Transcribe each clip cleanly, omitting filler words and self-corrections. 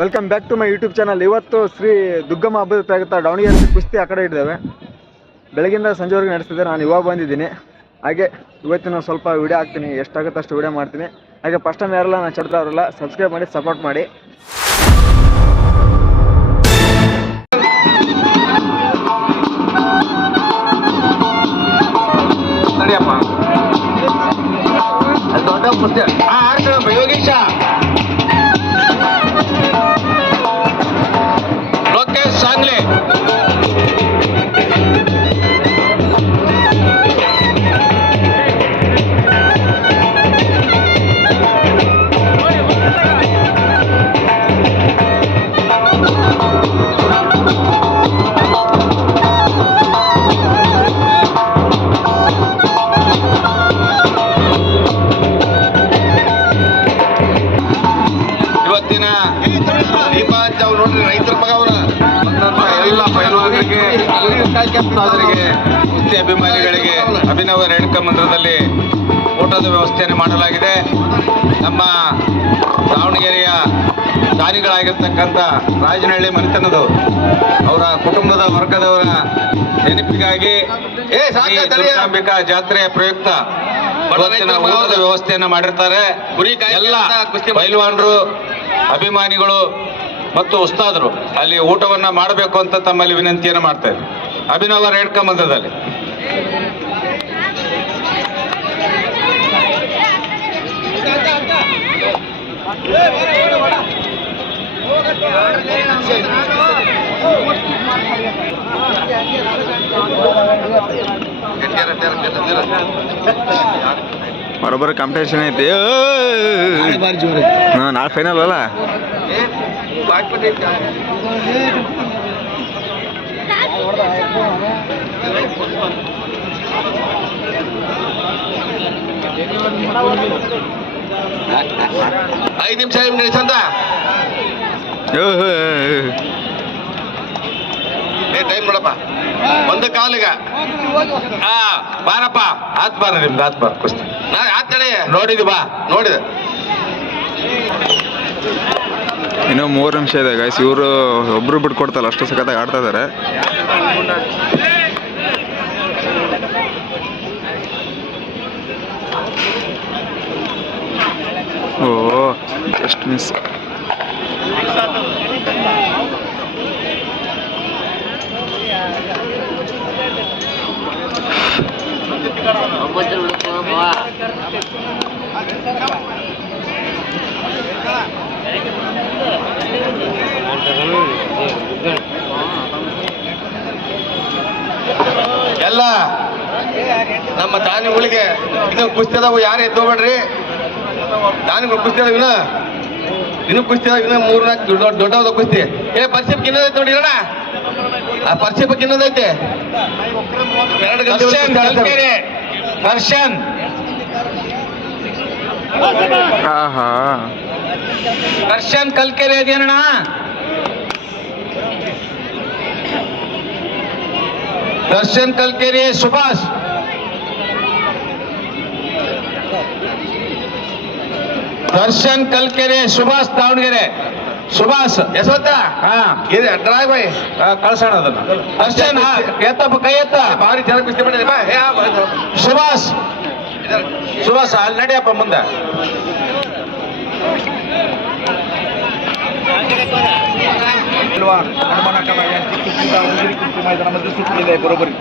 Welcome back to my YouTube channel. ಇವತ್ತು ಶ್ರೀ ದುಗ್ಗಮ್ಮ ಹಬ್ಬದ ಪ್ರಯುಕ್ತ ದಾವಣಗೆರೆ ಕುಸ್ತಿ ಆ ಕಡೆ ಇದ್ದಾವೆ. ಬೆಳಗಿಂದ ಸಂಜೆವರೆಗೆ ನಡೆಸ್ತಿದ್ದೆ. ನಾನು ಇವಾಗ ಬಂದಿದ್ದೀನಿ. ಹಾಗೆ ಇವತ್ತಿನ ಸ್ವಲ್ಪ ವಿಡಿಯೋ ಹಾಕ್ತೀನಿ, ಎಷ್ಟಾಗುತ್ತೆ ಅಷ್ಟು ವಿಡಿಯೋ ಮಾಡ್ತೀನಿ. ಹಾಗೆ ಫಸ್ಟ್ ಟೈಮ್ ಯಾರಲ್ಲ ನಾನು ಚಡ್ದವ್ರಲ್ಲ ಸಬ್ಸ್ಕ್ರೈಬ್ ಮಾಡಿ ಸಪೋರ್ಟ್ ಮಾಡಿ. ಯೋಗೇಶ ಲೋಕೇಶ್ ಸಾಂಗ್ಲೆ ಇವತ್ತಿನ ದೀಪಾವಳಿ ನೋಡ್ರಿ, ರೈತರ ಮಗ ಅವರ ಎಲ್ಲ ಪೈಲ್ವಾನರಿಗೆ, ಕುಸ್ತಿ ಅಭಿಮಾನಿಗಳಿಗೆ ಅಭಿನವ ರೇಣುಕಾ ಮಂದಿರದಲ್ಲಿ ಊಟದ ವ್ಯವಸ್ಥೆಯನ್ನು ಮಾಡಲಾಗಿದೆ. ನಮ್ಮ ದಾವಣಗೆರೆಯ ದಾನಿಗಳಾಗಿರ್ತಕ್ಕಂಥ ರಾಜನಹಳ್ಳಿ ಮನೆತನದವರು, ಅವರ ಕುಟುಂಬದ ವರ್ಗದವರ ನೆನಪಿಗಾಗಿ ದುರ್ಗಾಂಬಿಕಾ ಜಾತ್ರೆಯ ಪ್ರಯುಕ್ತ ಇವತ್ತಿನ ಊಟದ ವ್ಯವಸ್ಥೆಯನ್ನು ಮಾಡಿರ್ತಾರೆ. ಎಲ್ಲ ಪೈಲ್ವಾನರು, ಅಭಿಮಾನಿಗಳು ಮತ್ತು ಉಸ್ತಾದರು ಅಲ್ಲಿ ಊಟವನ್ನ ಮಾಡಬೇಕು ಅಂತ ತಮ್ಮಲ್ಲಿ ವಿನಂತಿಯನ್ನು ಮಾಡ್ತಾ ಇದ್ದಾರೆ. ಅಭಿನವ ರೇಣುಕಾ ಮಂದಿರದಲ್ಲಿ ಬರೋಬ್ಬರ ಕಾಂಪಿಟೇಷನ್ ಐತಿ. ನಾಳೆ ಫೈನಲ್ ಅಲ್ಲ. ಐದು ನಿಮಿಷ ನಡೆಸಂತ ಟೈಮ್ ನೋಡಪ್ಪ, ಒಂದು ಕಾಲಿಗ ಬಾರಪ್ಪ, ಆತ್ ಬಾರ ನಿಮ್ದು, ಆತ್ ಬಾರ ಕುಸ್ತಿ ಆತ್ ನಡೆ. ನೋಡಿದಿ ಬಾ, ನೋಡಿದ ಇನ್ನೂ 3 ನಿಮಿಷ ಇದೆ ಗೈಸ್. ಇವರು ಒಬ್ರು ಬಿಟ್ಕೊಡ್ತಲ್ಲ, ಅಷ್ಟು ಸಖತ್ತಾಗಿ ಆಡ್ತಾ ಇದಾರೆ. ಓ ಜಸ್ಟ್ ಮಿಸ್. ಎಲ್ಲ ನಮ್ಮ ದಾನಿಗಳಿಗೆ ಇನ್ನು ಕುಸ್ತಿ ಅದಾವು, ಯಾರು ಎದ್ದೋಗ್ಬೇಡ್ರಿ. ದಾನಿಗಳು ಕುಸ್ತಿ ಅದಾವ, ಇನ್ನು ಕುಸ್ತಿ ಅದಾವ, ಇನ್ನು 3-4 ದೊಡ್ಡದ ಕುಸ್ತಿ. ಪರಿಚಯಕ್ಕೆ ಇನ್ನೊಂದೈತೆ ನೋಡಿ ಇರೋಣ, ಆ ಪರಿಚಯಕ್ಕೆ ಇನ್ನೊಂದೈತೆ. ದರ್ಶನ್ ದರ್ಶನ್ ಕಲ್ಕೆರೆ ಅದೇನಣ್ಣ, ದರ್ಶನ್ ಕಲ್ಕೆರೆ. ಸುಭಾಷ್ ದರ್ಶನ್ ಕಲ್ಕೆರೆ, ಸುಭಾಷ್ ದಾವಣಗೆರೆ. ಸುಭಾಷ್ ಯಶವಂತ ಡ್ರಾಯ್ ಬಾಯ್ ಕಳ್ಸೋಣ ಅದನ್ನ. ದರ್ಶನ್ ಎತ್ತಪ್ಪ, ಕೈ ಎತ್ತ, ಭಾರಿ ಚೆನ್ನಾಗಿ ಕುಸ್ತಿ ಮಾಡಿದೆ. ಸುಭಾಷ್ ಸುಭಾಷ್ ಅಲ್ಲಿ ನಡಿಯಪ್ಪ ಮುಂದೆ. ಬರೋಬ್ಬರಿ.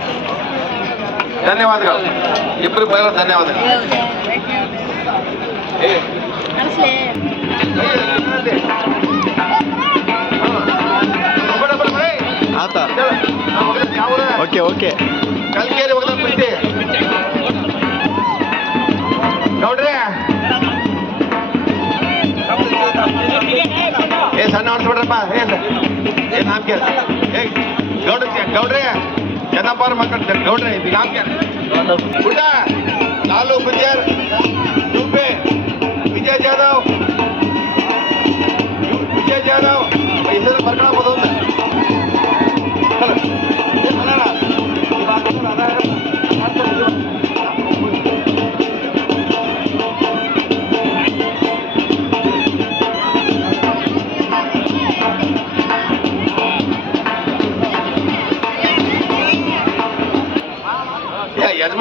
ಧನ್ಯವಾದಗಳು ಇಬ್ಬರು ಬರೋ, ಧನ್ಯವಾದಗಳು. ಆತ ಓಕೆ ಓಕೆ. ಕಲ್ಕೇರಿ ಹೋಗ್ಲ ಕುಸ್ತಿ ನೋಡ್ರಿ. ಸಣ್ಣ ಆಡ್ಸ್ಬಿಡ್ರಪ್ಪ. ನಾಮ್ ಕೇಳ ಗೌಡ್ರಿ, ಜನಪಾರ ಮಕ್ಕಳು ಗೌಡ್ರಿ. ನಾಮ್ ಕೇಳ ಊಟ ಲಾಲು ಗುಜ್ಜರ್, ದುಬ್ಬೆ, ವಿಜಯ್ ಜಾಧವ್ ಹೆಸರು ಬರ್ಕೊಳ್ಬೋದು.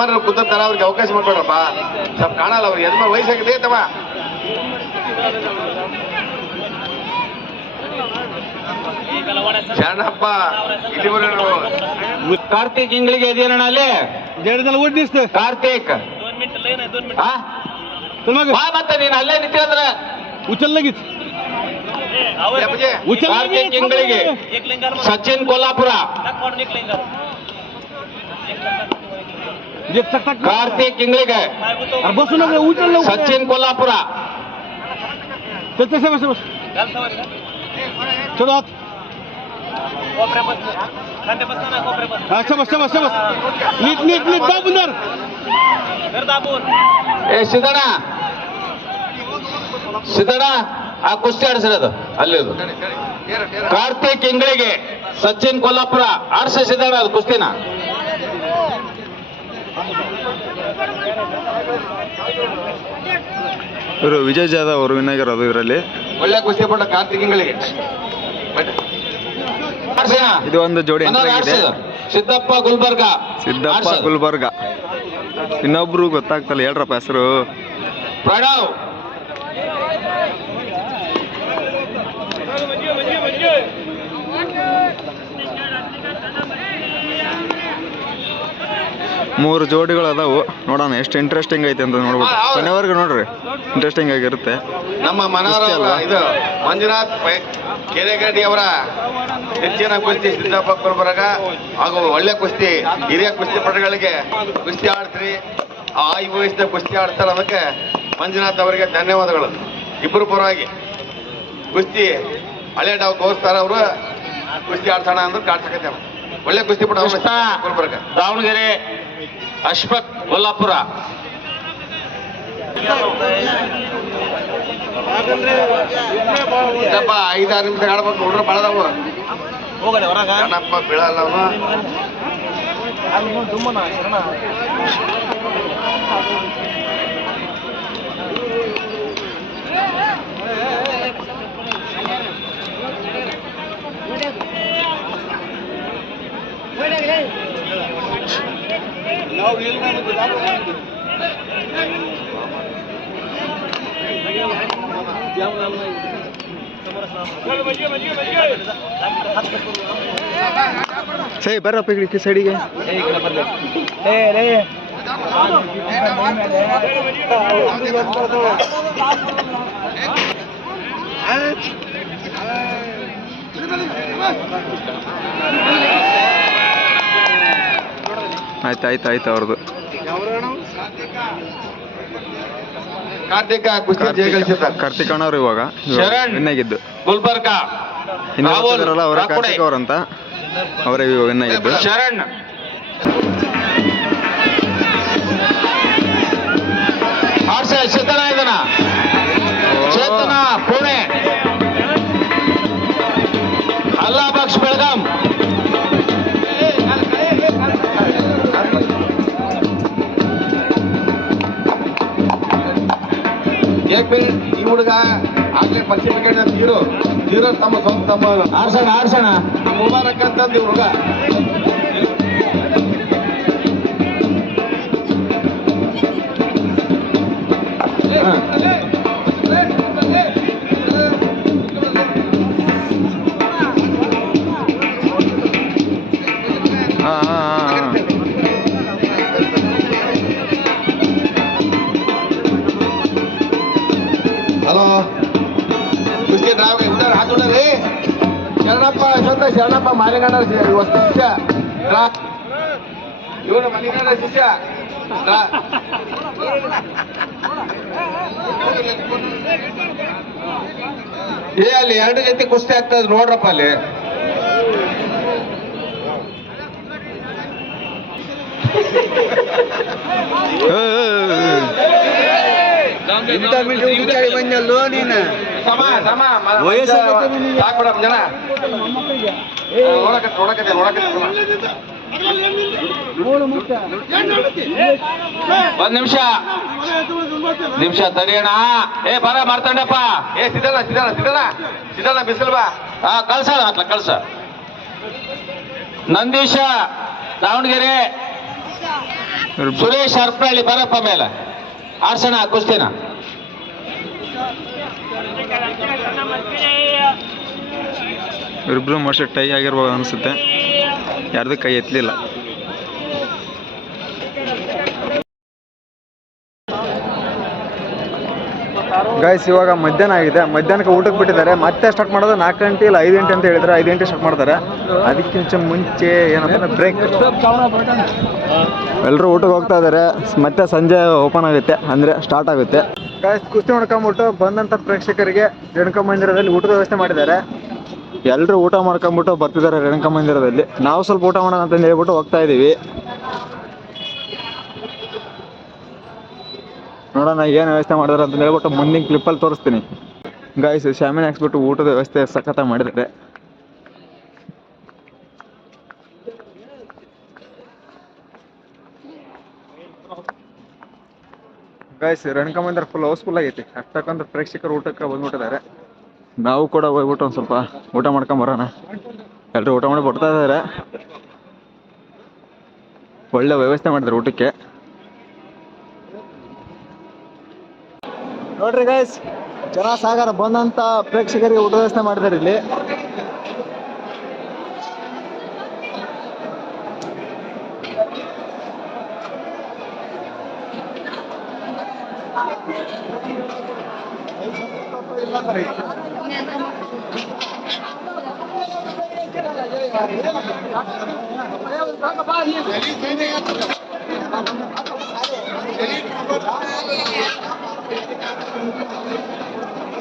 ಯಜಮಾನರು ಕೂತಾರ, ಅವ್ರಿಗೆ ಅವಕಾಶ ಮಾಡ್ಕೊಡ್ರಪ್ಪ. ಸ್ವಲ್ಪ ಕಾಣಲ್ಲ ಅವ್ರಿಗೆ, ಯಜಮಾನ ವಯಸ್ಸಾಗಿದೆ ತಮ್ಮ. ಶರಣಪ್ಪ ಇಲ್ಲಿವರೆಗೂ ಕಾರ್ತಿಕ್ ಇಂಗ್ಳಿಗೆ ಇದೆಯಣ್ಣ ಅಲ್ಲಿ ಕಾರ್ತಿಕ್ ಬಾ ಮತ್ತೆ ನೀನು ಅಲ್ಲೇ ನಿಂತಿದ್ರೆ ಕಾರ್ತಿಕ್ ಇಂಗ್ಳಿಗೆ ಸಚಿನ್ ಕೊಲ್ಲಾಪುರ ಕಾರ್ತಿಕ್ ಇಂಗ್ಳಿಗೆ ಸಚಿನ್ ಕೊಲ್ಲಾಪುರ चलो नीट नीट नीट दाबून ಏ ಸಿದ್ದಣ್ಣ ಸಿದ್ದಣ್ಣ ಆ ಕುಸ್ತಿ ಆಡಿಸಿರೋದು ಅಲ್ಲಿದು ಕಾರ್ತಿಕ್ ಇಂಗ್ಳಿಗೆ ಸಚಿನ್ ಕೊಲ್ಲಾಪುರ ಆಡ್ಸ ಸಿದ್ದಣ್ಣ ಅದು ಕುಸ್ತಿನ ಇವರು ವಿಜಯ್ ಜಾಧವ್ ಅವರು ವಿನ್ ಆಗಿರೋದು ಇದರಲ್ಲಿ. ಒಳ್ಳೆ ಕುಸ್ತಿ ಪಟ್ಟ ಕಾರ್ತಿಕ್ ಇಂಗ್ಳಿಗೆ. ಇದು ಒಂದು ಜೋಡಿ ಎಂಟ್ರಿ ಆಗಿದೆ. ಸಿದ್ದಪ್ಪ ಗುಲ್ಬರ್ಗ ಗುಲ್ಬರ್ಗ. ಇನ್ನೊಬ್ರು ಗೊತ್ತಾಗ್ತಲ್ಲ, ಹೇಳ್ರಪ್ಪ ಹೆಸರು. ಪ್ರಣವ್ ಮೂರು ಜೋಡಿಗಳು ಅದಾವು. ನೋಡೋಣ ಎಷ್ಟು ಇಂಟ್ರೆಸ್ಟಿಂಗ್ ಐತೆ ಅಂತ ನೋಡ್ಬಿಟ್ಟು ಕೊನೆವರೆಗೂ ನೋಡ್ರಿ, ಇಂಟ್ರೆಸ್ಟಿಂಗ್ ಆಗಿರುತ್ತೆ. ನಮ್ಮ ಮನೋಹರ ಇದು ಮಂಜುನಾಥ್ ಕೆರೆಗಡ್ಡಿ ಅವರ ಹೆಚ್ಚಿನ ಕುಸ್ತಿ ಸಿದ್ದಪ್ಪ ಗುಲ್ಬರ್ಗ ಹಾಗೂ ಒಳ್ಳೆ ಕುಸ್ತಿ ಹಿರಿಯ ಕುಸ್ತಿಪಟುಗಳಿಗೆ ಕುಸ್ತಿ ಆಡ್ತೀರಿ, ಆ ವಯಸ್ಸಿನ ಕುಸ್ತಿ ಆಡ್ತಾರೆ. ಅದಕ್ಕೆ ಮಂಜುನಾಥ್ ಅವರಿಗೆ ಧನ್ಯವಾದಗಳು. ಇಬ್ಬರು ಪರವಾಗಿ ಕುಸ್ತಿ ಹಳೆ ಡಾವ್ ತೋರಿಸ್ತಾರ, ಅವರು ಕುಸ್ತಿ ಆಡ್ಸೋಣ ಅಂದ್ರೆ ಕಾಡ್ಸಕತ್ತೇವ. ಒಳ್ಳೆ ಕುಸ್ತಿ ಪಟ ಗುಲ್ಬರ್ಗ. ದಾವಣಗೆರೆ ಅಶ್ಫಕ್ ಕೊಲ್ಲಾಪುರ. ಇದಪ್ಪ 5-6 ನಿಮಿಷ ಆಡ್ಬೇಕು, ಹುಡ್ರು ಬಾಳದವು. ಕಣಪ್ಪ ಬೀಳಲ್ಲ ಅವನು. ಸರಿ ಬರ್ರಪ್ಪ ಈ ಸೈಡಿಗೆ. ಆಯ್ತು ಅವ್ರದ್ದು. ಕಾರ್ತಿಕ ಕುಸ್ತಿ ಜಯಗಳಿಸಿದ್ದಾರೆ. ಕಾರ್ತಿಕ್ ಅಣ್ಣವ್ರು ಇವಾಗ ಶರಣ್ ವಿನ್ ಆಗಿದ್ದು. ಗುಲ್ಬರ್ಗ ಇನ್ನೊಂದಿರಲ್ಲ ಅವರೇ ಕಾರ್ತಿಕ್ ಅವರಂತ, ಅವರೇ ಇವಾಗ ವಿನ್ ಆಗಿದ್ದು. ಶರಣ್ ಸಿದ್ದನ ಇದನ ಚೇತನ ಪುಣೆ ಅಲ್ಲಾಬಕ್ಷ್ ಬೆಳಗಾಂ. ಈ ಹುಡುಗ ಆಗ್ಲೇ ಪಶ್ಚಿಮ ಕಡೆ ತೀರೋ ತಮ್ಮ ಸ್ವಂತ ಆರ್ಸಣ ಮುಬಾರಕ್ ಅಂತಂದು ಈ ಹುಡುಗ. ಹಲೋ ಕುಸ್ತಿ ಡ್ರಾವ್ ಇದ್ದಾರೆ ಹಾಕೊಂಡ್ರಿ. ಶರಣಪ್ಪ ಮಾಲಿಗಣ್ಣ ಶಿಷ್ಯ, ಇವನು ಮಲ್ಲಿಗಣ್ಣ ಶಿಷ್ಯ. ಅಲ್ಲಿ 2 ಜೊತೆ ಕುಸ್ತಿ ಆಗ್ತದೆ ನೋಡ್ರಪ್ಪ ಅಲ್ಲಿ. ಒಂದ್ ನಿಮಿಷ ತಡಿಯೋಣ. ಬರ ಮಾರ್ತಂಡಪ್ಪ. ಸಿದ್ದಣ್ಣ ಬಿಸಿಲು ಬಾ. ಕಳ್ಸ ನಂದೀಶ ದಾವಣಗೆರೆ ಸುರೇಶ್ ಹರಪನಹಳ್ಳಿ ಬರಪ್ಪ ಮೇಲೆ ಆರ್ಸೋಣ ಕುಸ್ತಿನ. ಇವರಿಬ್ರು ಮೋಸ್ಟ್ ಟೈ ಆಗಿರ್ಬೋದು ಅನಿಸುತ್ತೆ, ಯಾರ್ದು ಕೈ ಎತ್ತಲಿಲ್ಲ. ಗೈಸ್ ಇವಾಗ ಮಧ್ಯಾಹ್ನ ಆಗಿದೆ, ಮಧ್ಯಾಹ್ನಕ್ಕೆ ಊಟಕ್ಕೆ ಬಿಟ್ಟಿದ್ದಾರೆ. ಮತ್ತೆ ಸ್ಟಾರ್ಟ್ ಮಾಡೋದು 4 ಗಂಟೆ ಇಲ್ಲ 5 ಗಂಟೆ ಅಂತ ಹೇಳಿದ್ರೆ 5 ಗಂಟೆ ಸ್ಟಾರ್ಟ್ ಮಾಡ್ತಾರೆ. ಅದಕ್ಕಿಂತ ಮುಂಚೆ ಏನಂತ ಬ್ರೇಕ್. ಎಲ್ಲರೂ ಊಟಕ್ಕೆ ಹೋಗ್ತಾ ಇದ್ದಾರೆ. ಮತ್ತೆ ಸಂಜೆ ಓಪನ್ ಆಗುತ್ತೆ, ಅಂದರೆ ಸ್ಟಾರ್ಟ್ ಆಗುತ್ತೆ. ಗೈಸ್ ಕುಸ್ತಿ ನೋಡ್ಕೊಂಬಿಟ್ಟು ಬಂದಂಥ ಪ್ರೇಕ್ಷಕರಿಗೆ ರೇಣುಕಾ ಮಂದಿರದಲ್ಲಿ ಊಟದ ವ್ಯವಸ್ಥೆ ಮಾಡಿದ್ದಾರೆ. ಎಲ್ಲರೂ ಊಟ ಮಾಡ್ಕೊಂಬಿಟ್ಟು ಬರ್ತಿದ್ದಾರೆ ರೇಣುಕಾ ಮಂದಿರದಲ್ಲಿ. ನಾವು ಸ್ವಲ್ಪ ಊಟ ಮಾಡೋಣ ಅಂತ ಹೇಳ್ಬಿಟ್ಟು ಹೋಗ್ತಾ ಇದ್ದೀವಿ. ನೋಡೋಣ ಏನು ವ್ಯವಸ್ಥೆ ಮಾಡಿದಾರೆ ಅಂತ ಹೇಳ್ಬಿಟ್ಟು ಮುಂದಿನ ಕ್ಲಿಪ್ಪಲ್ಲಿ ತೋರಿಸ್ತೀನಿ. ಗಾಯ್ಸ್ ಶಾಮಿನ ಹಾಕ್ಸ್ಬಿಟ್ಟು ಊಟದ ವ್ಯವಸ್ಥೆ ಸಖತ್ತ ಮಾಡಿದ್ದಾರೆ. ಗಾಯ್ಸ್ ರೇಣುಕಾ ಮಂದಿರ ಫುಲ್ ಹೌಸ್ಫುಲ್ ಆಗೈತಿ. ಅಷ್ಟಕ್ಕಂತ ಪ್ರೇಕ್ಷಕರು ಊಟಕ್ಕೆ ಬಂದ್ಬಿಟ್ಟಿದ್ದಾರೆ. ನಾವು ಕೂಡ ಹೋಗ್ಬಿಟ್ಟು ಒಂದು ಸ್ವಲ್ಪ ಊಟ ಮಾಡ್ಕೊಂಬರೋಣ. ಎಲ್ಲರೂ ಊಟ ಮಾಡಿ ಬರ್ತಾ ಇದ್ದಾರೆ. ಒಳ್ಳೆ ವ್ಯವಸ್ಥೆ ಮಾಡಿದ್ದಾರೆ ಊಟಕ್ಕೆ. ನೋಡ್ರಿ ಗೈಸ್, ಜನಸಾಗರ ಬಂದಂತ ಪ್ರೇಕ್ಷಕರಿಗೆ ಊಟ ವ್ಯವಸ್ಥೆ ಮಾಡಿದ್ದಾರೆ ಇಲ್ಲಿ.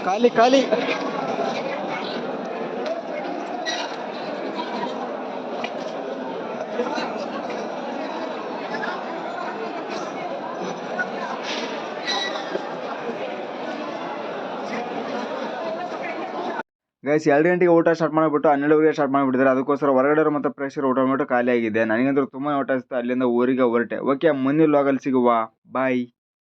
ಖಾಲಿ ಖಾಲಿ. ಗೈಸ್ 2 ಗಂಟೆಗೆ ಊಟ ಸ್ಟಾರ್ಟ್ ಮಾಡಿಬಿಟ್ಟು 12 ಸ್ಟಾರ್ಟ್ ಮಾಡಿಬಿಟ್ಟಿದ್ದಾರೆ. ಅದಕ್ಕೋಸ್ಕರ ಹೊರಗಡೆ ಮತ್ತು ಪ್ರೇಕ್ಷಕರು ಊಟ ಮಾಡಿಬಿಟ್ಟು ಖಾಲಿ ಆಗಿದೆ. ನನಗಂತೂ ತುಂಬ ಊಟ ಅನಿಸ್ತು. ಅಲ್ಲಿಂದ ಊರಿಗೆ ಹೊರಟೆ. ಓಕೆ, ಮುಂದಿನ ವ್ಲಾಗಲ್ಲಿ ಸಿಗುವ. ಬಾಯ್.